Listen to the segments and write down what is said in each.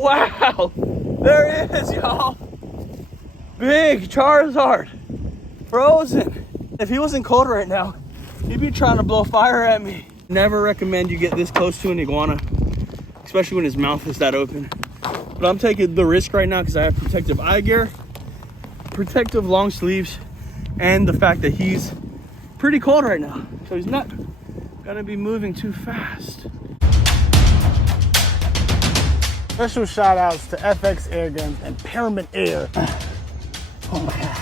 Wow, there he is, y'all. Big Charizard, frozen. If he wasn't cold right now, he'd be trying to blow fire at me. Never recommend you get this close to an iguana, especially when his mouth is that open. But I'm taking the risk right now because I have protective eye gear, protective long sleeves, and the fact that he's pretty cold right now. So he's not gonna be moving too fast. Special shout outs to FX Airguns and Pyramid Air. Oh my God.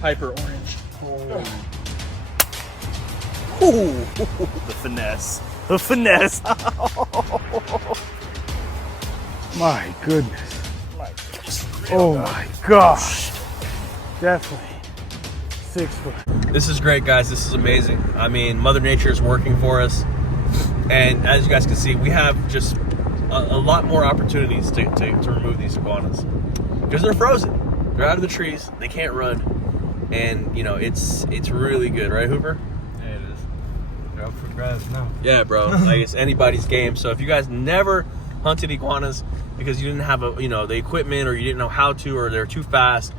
Hyper orange. Ooh, the finesse. The finesse. My goodness. Oh my gosh. Definitely 6 foot. This is great, guys. This is amazing. I mean, Mother Nature is working for us. And as you guys can see, we have just a lot more opportunities to remove these iguanas. Because they're frozen. They're out of the trees. They can't run. And, you know, it's really good. Right, Hooper? Yeah, it is. They're up for grabs now. Yeah, bro. Like, it's anybody's game. So if you guys never hunted iguanas because you didn't have the equipment, or you didn't know how to, or they're too fast,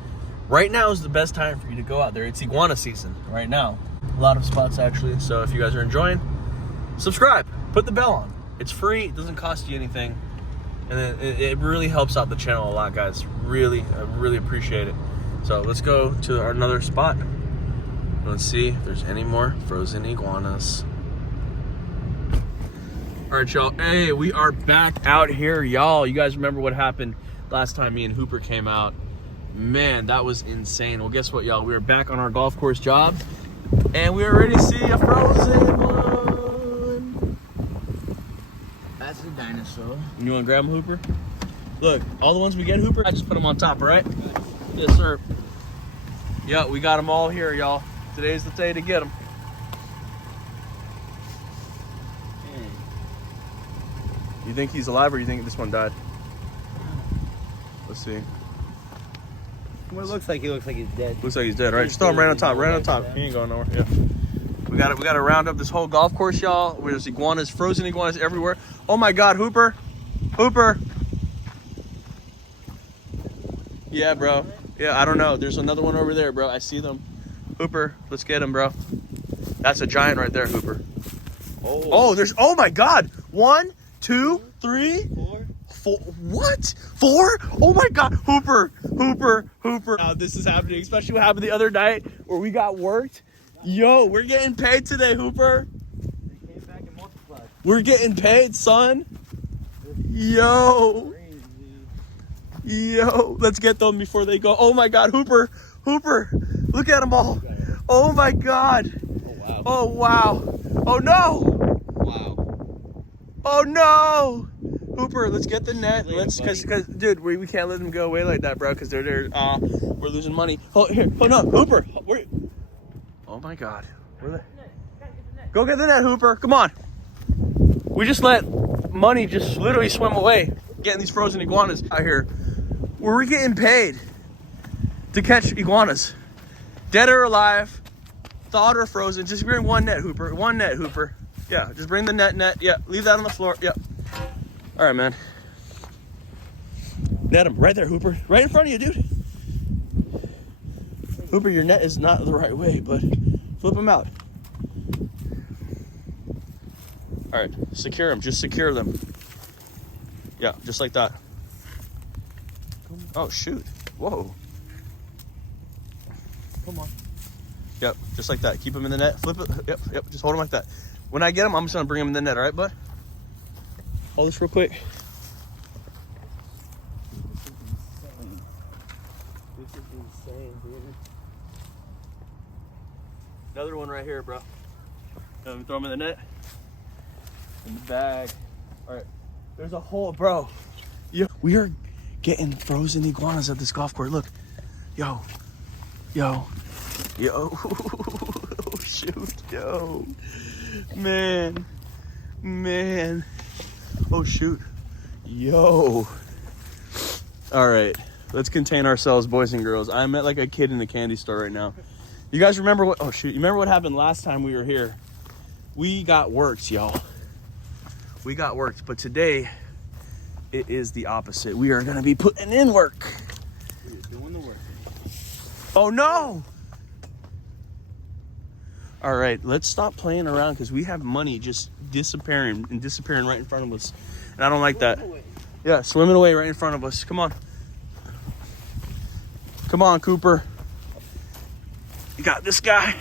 right now is the best time for you to go out there. It's iguana season right now. A lot of spots, actually. So if you guys are enjoying, subscribe. Put the bell on. It's free. It doesn't cost you anything. And then it really helps out the channel a lot, guys. Really, I really appreciate it. So let's go to another spot. Let's see if there's any more frozen iguanas. All right, y'all. Hey, we are back out here, y'all. You guys remember what happened last time me and Hooper came out? Man, that was insane. Well, guess what, y'all? We are back on our golf course job, and we already see a frozen one. That's a dinosaur. You want to grab them, Hooper? Look, all the ones we get, Hooper, I just put them on top, all right? Yes, sir. Yeah, we got them all here, y'all. Today's the day to get them. You think he's alive, or you think this one died? Let's see. Well, it looks like he's dead. Looks like he's dead, right? Just throw him right on top, right on top. He ain't going nowhere. Yeah. We got to round up this whole golf course, y'all. There's iguanas, frozen iguanas everywhere. Oh my God, Hooper, Hooper. Yeah, bro. Yeah, I don't know. There's another one over there, bro. I see them. Hooper, let's get him, bro. That's a giant right there, Hooper. Oh, there's. Oh my God. 1, 2, 3, 4. What? 4? Oh my God, Hooper, Hooper, Hooper. This is happening, especially what happened the other night where we got worked. Yo, we're getting paid today, Hooper. They came back and multiplied. We're getting paid, son. Yo. Yo, let's get them before they go. Oh my God, Hooper, Hooper, look at them all. Oh my God. Oh wow. Oh no. Wow. Oh no. Hooper, let's get the net. Let's, cause dude, we can't let them go away like that, bro. Cause we're losing money. Oh here, oh no, Hooper. Oh my God. Go get the net, Hooper. Come on. We just let money just literally swim away, getting these frozen iguanas out here. Where we're getting paid to catch iguanas, dead or alive, thawed or frozen. Just bring one net, Hooper. One net, Hooper. Yeah, just bring the net. Yeah, leave that on the floor. Yep. All right, man. Net him right there, Hooper. Right in front of you, dude. Hooper, your net is not the right way, but flip them out. All right, secure them. Just secure them. Yeah, just like that. Oh, shoot. Whoa. Come on. Yep, just like that. Keep them in the net. Flip it. Yep. Just hold them like that. When I get them, I'm just going to bring them in the net. All right, bud? Hold this real quick. This is insane, dude. Another one right here, bro. Throw them in the net. In the bag. All right. There's a hole, bro. Yo, we are getting frozen iguanas at this golf course. Look. Yo. Oh, shoot. Yo. Man. Oh, shoot. Yo. All right. Let's contain ourselves, boys and girls. I'm at like a kid in a candy store right now. You guys remember what? Oh, shoot. You remember what happened last time we were here? We got worked, y'all. We got worked, but today it is the opposite. We are gonna be putting in work. You're doing the work. Oh no! All right, let's stop playing around because we have money just disappearing right in front of us. And I don't like that. Yeah, swimming away right in front of us. Come on. Come on, Cooper. You got this guy.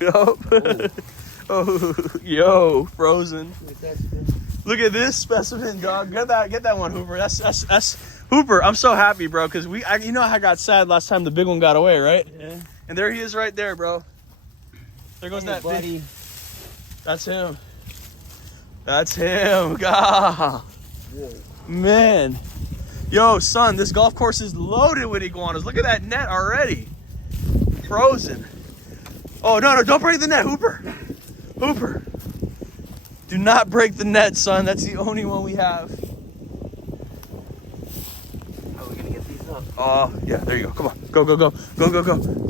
Yo. Oh, yo, frozen. Look at this specimen, dog. Get that one, Hooper. That's Hooper. I'm so happy, bro, because you know how I got sad last time the big one got away, right? Yeah. And there he is right there, bro. There goes that buddy. big. That's him. That's him. God. Whoa. Man. Yo, son, this golf course is loaded with iguanas. Look at that net already. Frozen. Oh, no, don't break the net, Hooper. Hooper. Do not break the net, son. That's the only one we have. How are we gonna get these up? Oh, yeah, there you go. Come on. Go. To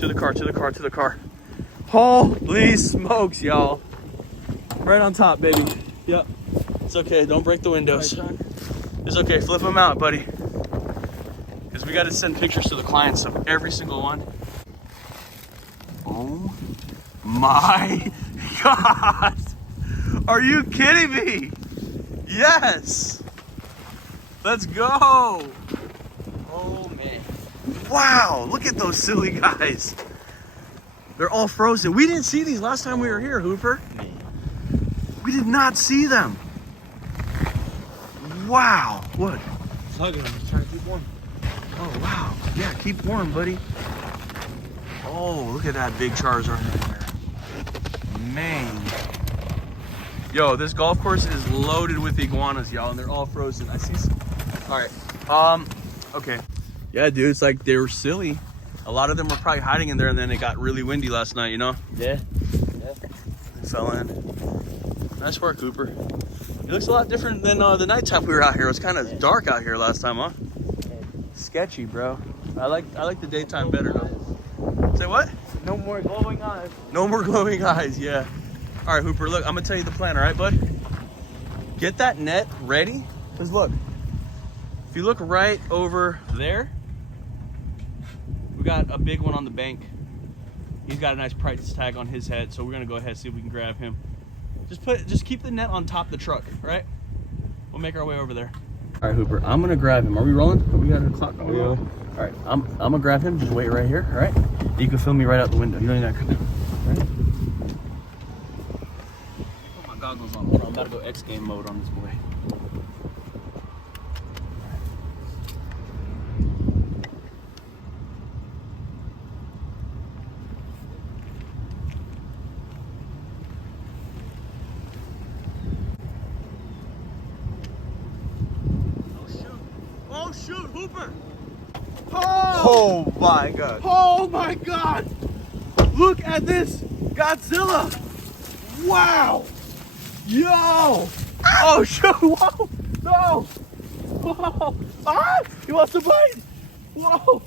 the car. Holy smokes, y'all. Right on top, baby. Yep. It's okay. Don't break the windows. It's okay. Flip them out, buddy. Because we got to send pictures to the clients of every single one. Oh my God. Are you kidding me? Yes. Let's go. Oh man. Wow. Look at those silly guys. They're all frozen. We didn't see these last time we were here, Hooper. We did not see them. Wow. What? Hugging them, trying to keep warm. Oh, wow. Yeah, keep warm, buddy. Oh, look at that big Charizard in there. Man. Yo, this golf course is loaded with iguanas, y'all, and they're all frozen. I see some. All right. Okay. Yeah, dude, it's like they were silly. A lot of them were probably hiding in there, and then it got really windy last night, you know? Yeah. They fell in. Nice work, Cooper. It looks a lot different than the nighttime we were out here. It was kind of dark out here last time, huh? Sketchy, bro. I like the daytime better, though. Say what? No more glowing eyes. No more glowing eyes, yeah. All right, Hooper, look, I'm going to tell you the plan, all right, bud? Get that net ready, because look, if you look right over there, we got a big one on the bank. He's got a nice price tag on his head, so we're going to go ahead and see if we can grab him. Just keep the net on top of the truck, right? We'll make our way over there. All right, Hooper, I'm going to grab him. Are we rolling? We got a clock. Are we rolling? All right, I'm going to grab him. Just wait right here, all right? You can film me right out the window. You don't need that. All right? Put my goggles on. Hold on, I'm about to go X game mode on this boy. Oh shoot, Hooper! Oh my god. Oh my God! Look at this Godzilla! Wow! Yo! Oh shoot! Whoa! No! Whoa! Ah! He wants to bite! Whoa!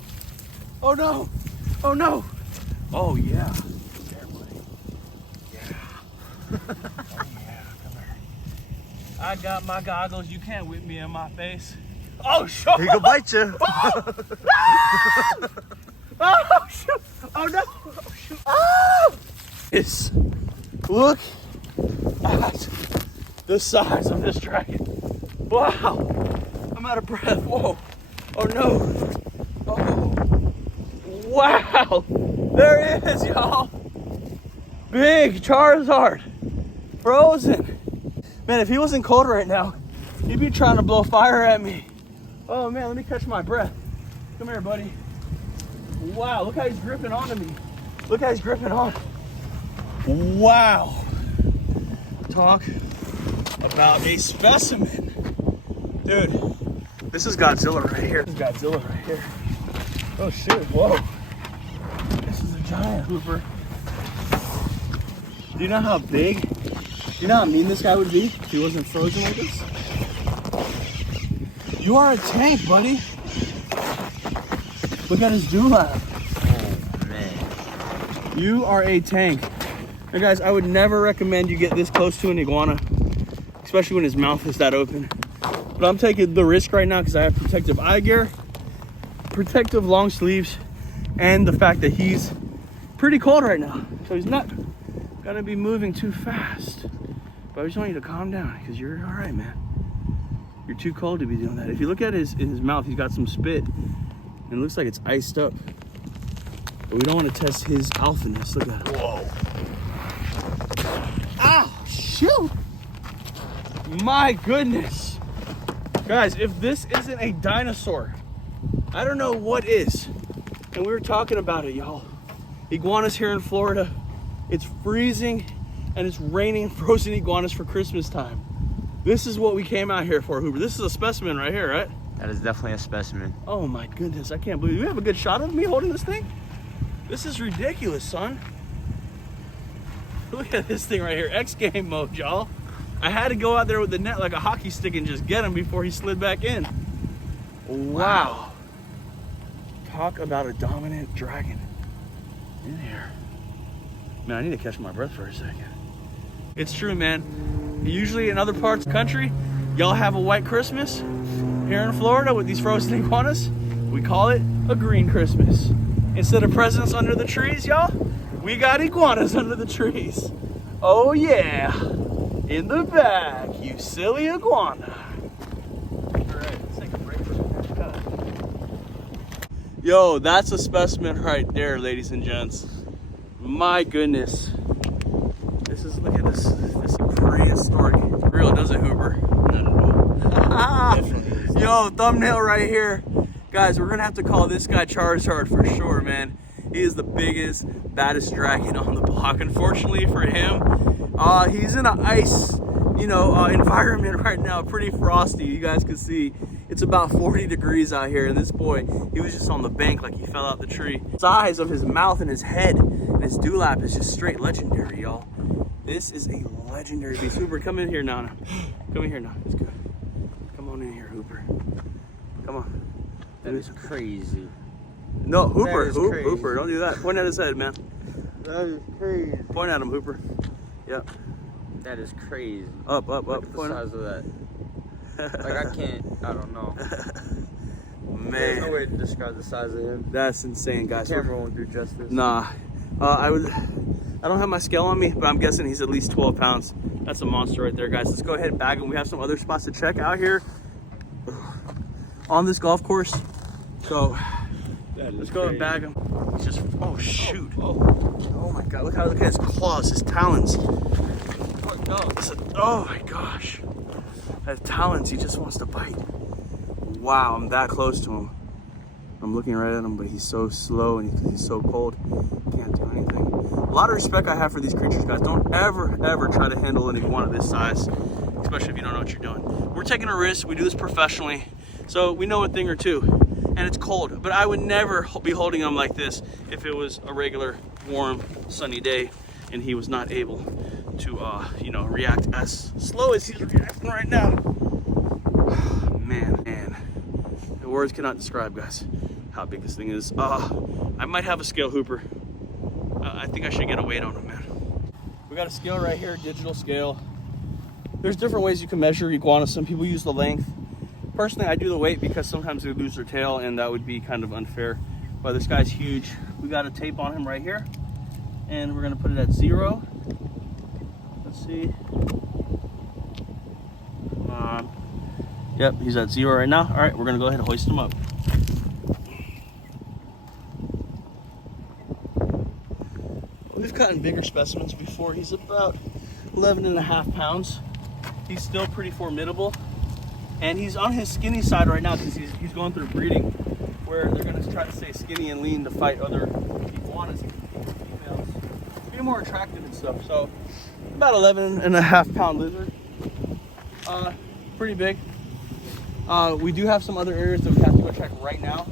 Oh no! Oh no! Oh yeah! There, buddy. Yeah. Oh yeah! Come here. I got my goggles. You can't whip me in my face. Oh shoot! He can bite you. Oh shoot! Oh no! Oh shoot! Oh! It's look at the size of this dragon. Wow! I'm out of breath. Whoa! Oh no! Oh! Wow! There it is, y'all! Big Charizard! Frozen! Man, if he wasn't cold right now, he'd be trying to blow fire at me. Oh man, let me catch my breath. Come here, buddy. Wow, look how he's gripping onto me. Look how he's gripping on. Wow. Talk about a specimen. Dude, this is Godzilla right here. This is Godzilla right here. Oh shit, whoa. This is a giant, Hooper. Do you know how big, do you know how mean this guy would be if he wasn't frozen like this? You are a tank, buddy. Look at his dewlap. Oh man. You are a tank. Now guys, I would never recommend you get this close to an iguana, especially when his mouth is that open. But I'm taking the risk right now because I have protective eye gear, protective long sleeves, and the fact that he's pretty cold right now. So he's not gonna be moving too fast. But I just want you to calm down because you're all right, man. You're too cold to be doing that. If you look at his mouth, he's got some spit and it looks like it's iced up. But we don't want to test his alphaness. Look at it. Whoa. Ow, shoot. My goodness. Guys, if this isn't a dinosaur, I don't know what is. And we were talking about it, y'all. Iguanas here in Florida. It's freezing and it's raining frozen iguanas for Christmas time. This is what we came out here for, Hooper. This is a specimen right here, right? That is definitely a specimen. Oh my goodness, I can't believe it. You have a good shot of me holding this thing? This is ridiculous, son. Look at this thing right here. X game mode, y'all. I had to go out there with the net like a hockey stick and just get him before he slid back in. Wow. Talk about a dominant dragon in here. Man, I need to catch my breath for a second. It's true, man. Usually in other parts of the country, y'all have a white Christmas. Here in Florida with these frozen iguanas, we call it a green Christmas. Instead of presents under the trees, y'all, we got iguanas under the trees. Oh yeah, in the bag, you silly iguana. All right, let's take a break for some cut. Yo, that's a specimen right there, ladies and gents. My goodness. This is, look at this. This is prehistoric. It's real, does it, Hooper? Definitely. Yo, thumbnail right here. Guys, we're gonna have to call this guy Charizard for sure, man. He is the biggest, baddest dragon on the block. Unfortunately for him, he's in an ice, environment right now, pretty frosty. You guys can see it's about 40 degrees out here. And this boy, he was just on the bank like he fell out the tree. The size of his mouth and his head and his dewlap is just straight legendary, y'all. This is a legendary beast. Hooper, come in here now. Come in here now. It's good. Come on in here, Hooper. Come on. That is crazy. No, Hooper, crazy. Hooper, don't do that. Point at his head, man. That is crazy. Point at him, Hooper. Yep. That is crazy. Up. Look at the Point size of that. Like, I don't know. Man. There's no way to describe the size of him. That's insane, guys. The camera won't do justice. Nah. I don't have my scale on me, but I'm guessing he's at least 12 pounds. That's a monster right there, guys. Let's go ahead and bag him. We have some other spots to check out here on this golf course. So let's go and bag him. He's just, oh shoot. Oh my God, look at his claws, his talons. Oh my gosh. His talons, he just wants to bite. Wow, I'm that close to him. I'm looking right at him, but he's so slow and he's so cold. Can't do anything. A lot of respect I have for these creatures, guys. Don't ever try to handle an iguana this size, especially if you don't know what you're doing. We're taking a risk. We do this professionally, so we know a thing or two. And it's cold, but I would never be holding him like this if it was a regular, warm, sunny day and he was not able to, react as slow as he's reacting right now. Man, the words cannot describe, guys, how big this thing is. I might have a scale, Hooper. I think I should get a weight on him, man. We got a scale right here, digital scale. There's different ways you can measure iguanas. Some people use the length. Personally, I do the weight because sometimes they lose their tail and that would be kind of unfair. But this guy's huge. We got a tape on him right here and we're gonna put it at 0. Let's see. Come on. Yep, he's at 0 right now. All right, we're gonna go ahead and hoist him up. We've gotten bigger specimens before. He's about 11.5 pounds. He's still pretty formidable. And he's on his skinny side right now because he's going through breeding where they're going to try to stay skinny and lean to fight other iguanas and females. Be more attractive and stuff. So about 11.5 pound lizard. Pretty big. We do have some other areas that we have to go check right now.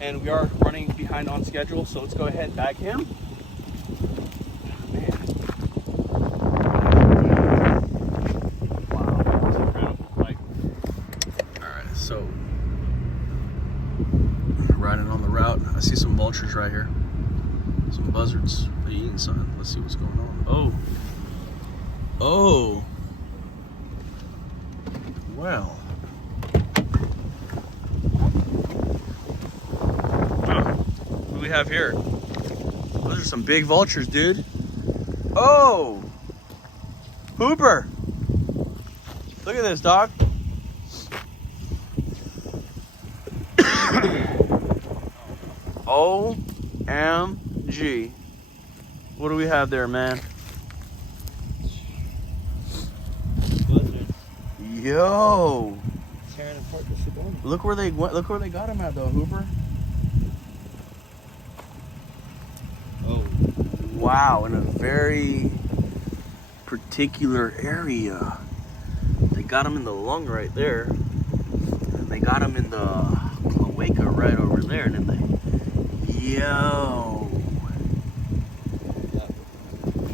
And we are running behind on schedule. So let's go ahead and bag him. So, riding on the route, I see some vultures right here, some buzzards. Are you eating something? Let's see what's going on. Oh. Oh. Well. What do we have here? Those are some big vultures, dude. Oh. Hooper. Look at this, dog. OMG. What do we have there, man? Vulture. Yo. Tearing apart the iguana. Look where they went. Look where they got him at, though, Hooper. Oh. Wow, in a very particular area. They got him in the lung right there. And they got him in the cloaca right over there. And then they... Yo.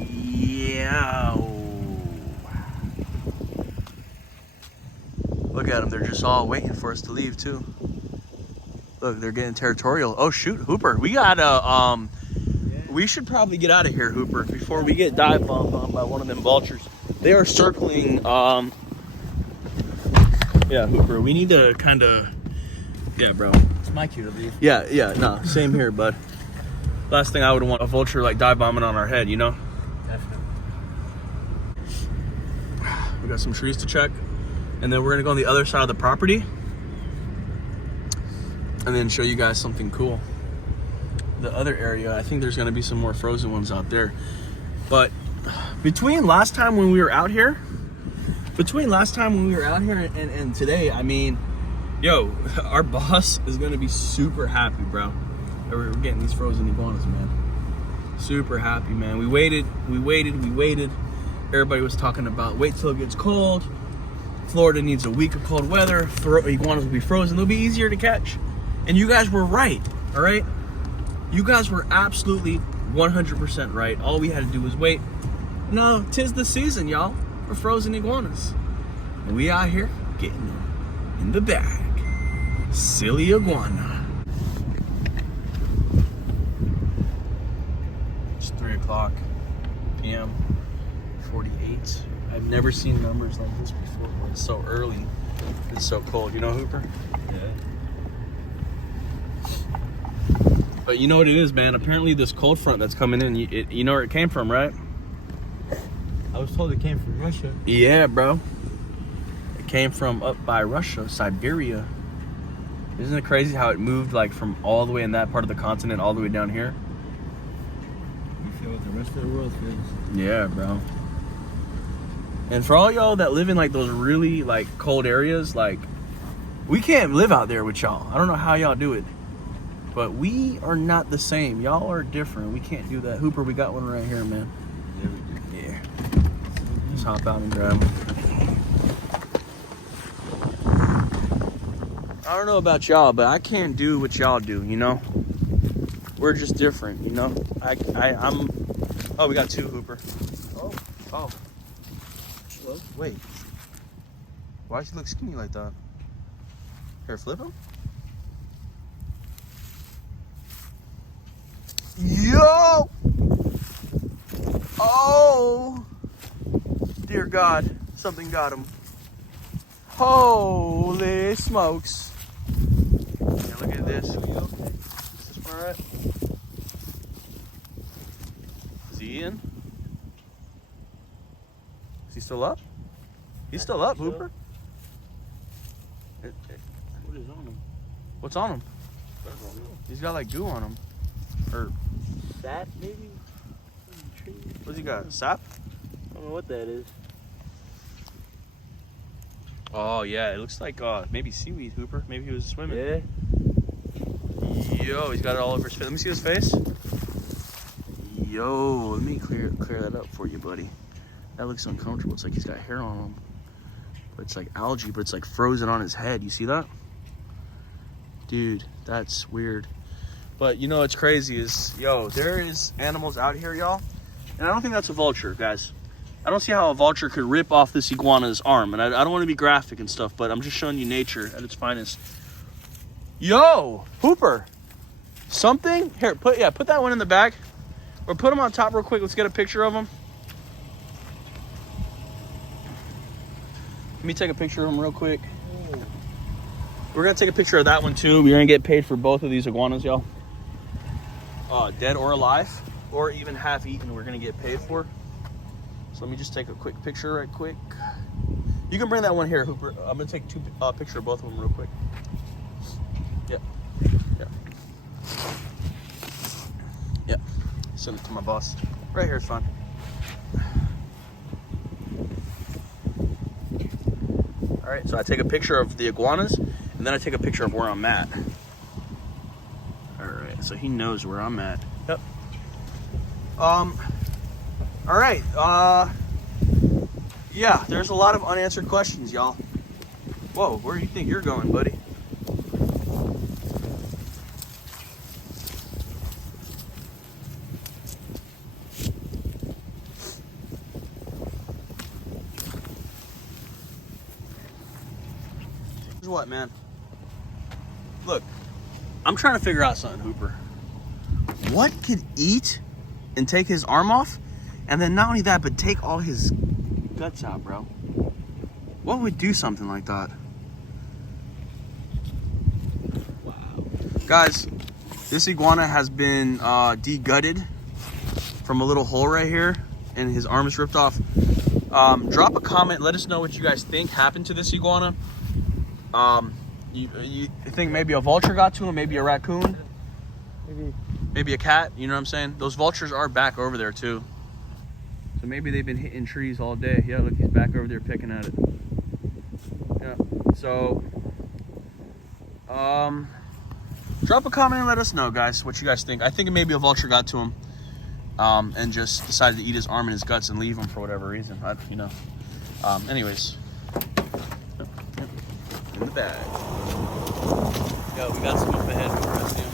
Yo. Look at them. They're just all waiting for us to leave, too. Look, they're getting territorial. Oh, shoot, Hooper. We got a... We should probably get out of here, Hooper, before we get dive bombed on by one of them vultures. They are circling, yeah, Hooper, we need to kind of, yeah, bro. It's my cue to leave. Yeah, no, same here, bud. Last thing I would want a vulture, like, dive bombing on our head, you know? Definitely. We got some trees to check, and then we're going to go on the other side of the property, and then show you guys something cool. The other area, I think there's going to be some more frozen ones out there. But between last time when we were out here, and today, I mean, yo, our boss is going to be super happy, bro. We're getting these frozen iguanas, man. Super happy, man. We waited. Everybody was talking about wait till it gets cold. Florida needs a week of cold weather. Iguanas will be frozen. They'll be easier to catch. And you guys were right, all right? You guys were absolutely 100% right. All we had to do was wait. No, 'tis the season, y'all, for frozen iguanas. And we out here getting them in the bag. Silly iguana. It's 3 o'clock p.m. 48. I've never seen numbers like this before. It's so early. It's so cold. You know, Hooper? Yeah. But you know what it is, man? Apparently this cold front that's coming in, you know where it came from, right? I was told it came from Russia. Yeah, bro. It came from up by Russia, Siberia. Isn't it crazy how it moved like from all the way in that part of the continent all the way down here? You feel what the rest of the world feels. Yeah, bro. And for all y'all that live in like those really like cold areas, like we can't live out there with y'all. I don't know how y'all do it. But we are not the same. Y'all are different. We can't do that. Hooper, we got one right here, man. Yeah, we do. Yeah. Just hop out and grab him. I don't know about y'all, but I can't do what y'all do, you know? We're just different, you know? I'm... Oh, we got two, Hooper. Oh. Oh. Hello? Wait. Why does he look skinny like that? Here, flip him. Yo! Oh! Dear God, something got him. Holy smokes. Now look at this. Is this one alright? Is he in? Is he still up? He's still up, Hooper. What is on him? What's on him? I don't know. He's got like goo on him. Or Sap, maybe? what's he got? Sap? I don't know what that is. Oh yeah, it looks like maybe seaweed, Hooper. Maybe he was swimming. Yeah. Yo, he's got it all over his face. Let me see his face. Yo, let me clear that up for you, buddy. That looks uncomfortable. It's like he's got hair on him. But it's like algae, but it's like frozen on his head. You see that? Dude, that's weird. But you know what's crazy is, yo, there is animals out here, y'all. And I don't think that's a vulture, guys. I don't see how a vulture could rip off this iguana's arm. And I don't want to be graphic and stuff, but I'm just showing you nature at its finest. Yo, Hooper. Something? Here, put that one in the bag. Or put them on top real quick. Let's get a picture of them. Let me take a picture of them real quick. We're gonna take a picture of that one too. We're gonna get paid for both of these iguanas, y'all. Dead or alive, or even half eaten, we're gonna get paid for. So let me just take a quick picture right quick. You can bring that one here, Hooper. I'm gonna take a picture of both of them real quick. Yep. Yep. Yep. Send it to my boss. Right here is fine. All right, so I take a picture of the iguanas, and then I take a picture of where I'm at. All right, so he knows where I'm at. Yep. All right. Yeah, there's a lot of unanswered questions, y'all. Whoa, where do you think you're going, buddy? What, man? Look, I'm trying to figure out something, Hooper. What could eat and take his arm off, and then not only that, but take all his guts out, bro? What would do something like that? Wow. Guys, this iguana has been de-gutted from a little hole right here, and his arm is ripped off. Drop a comment, let us know what you guys think happened to this iguana. You think maybe a vulture got to him, maybe a raccoon, maybe a cat, you know what I'm saying? Those vultures are back over there too. So maybe they've been hitting trees all day. Yeah, look, he's back over there picking at it. Yeah, so, drop a comment and let us know, guys, what you guys think. I think maybe a vulture got to him, and just decided to eat his arm and his guts and leave him for whatever reason, you know. Anyways. In the bag. Yo, we got some up ahead for us, dude.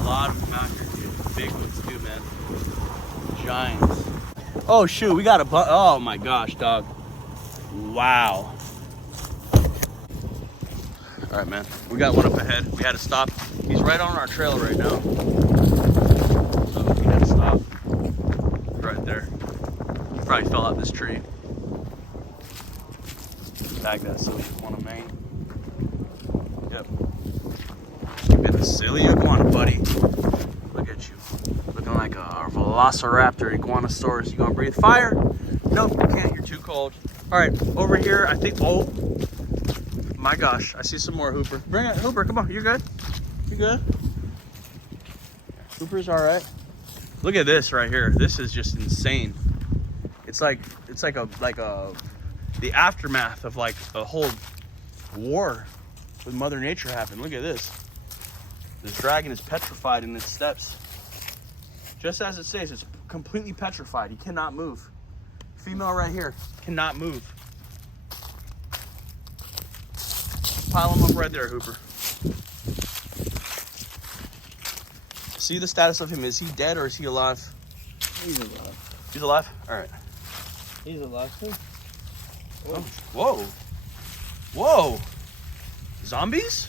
A lot of them out here, dude. Big ones too, man. Giants. Oh shoot, we got a oh my gosh, dog. Wow. All right, man. We got one up ahead. We had to stop. He's right on our trail right now. So we had to stop. Right there. He probably fell out this tree. Tag that so we want to main. Yep. You've been a silly iguana, buddy. Look at you. Looking like a velociraptor iguanosaurus. You gonna breathe fire? Nope, you can't. You're too cold. All right, over here, I think, oh my gosh, I see some more, Hooper. Bring it, Hooper, come on, you good? You good? Hooper's all right. Look at this right here. This is just insane. It's like the aftermath of like a whole war with Mother Nature happened. Look at this. This dragon is petrified in its steps. Just as it says, it's completely petrified. He cannot move. Female right here cannot move. Pile him up right there, Hooper. See the status of him. Is he dead or is he alive? He's alive. He's alive? All right. He's alive too. Oh, whoa. Whoa. Zombies?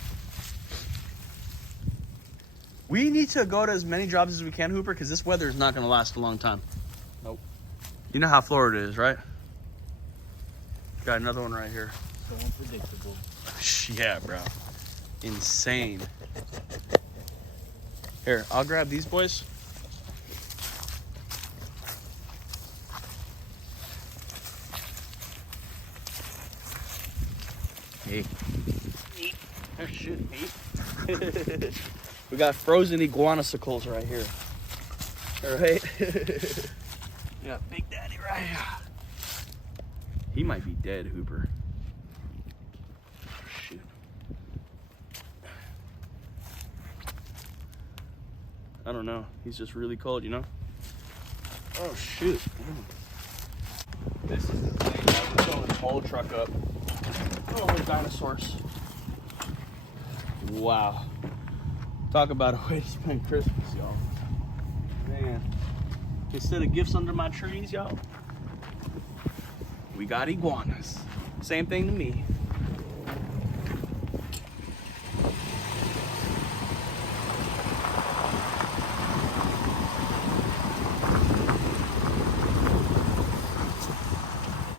We need to go to as many jobs as we can, Hooper, because this weather is not going to last a long time. Nope. You know how Florida is, right? Got another one right here. So unpredictable. Yeah, bro. Insane. Here, I'll grab these boys. Hey. Eat. Oh, shit, eat. We got frozen iguanasicles right here. All right. We got Big Daddy right here. He might be dead, Hooper. Oh, shoot. I don't know. He's just really cold, you know? Oh, shoot. This is the thing. I'm throwing this whole truck up. Oh, the dinosaurs. Wow. Talk about a way to spend Christmas, y'all. Man. Instead of gifts under my trees, y'all, we got iguanas. Same thing to me.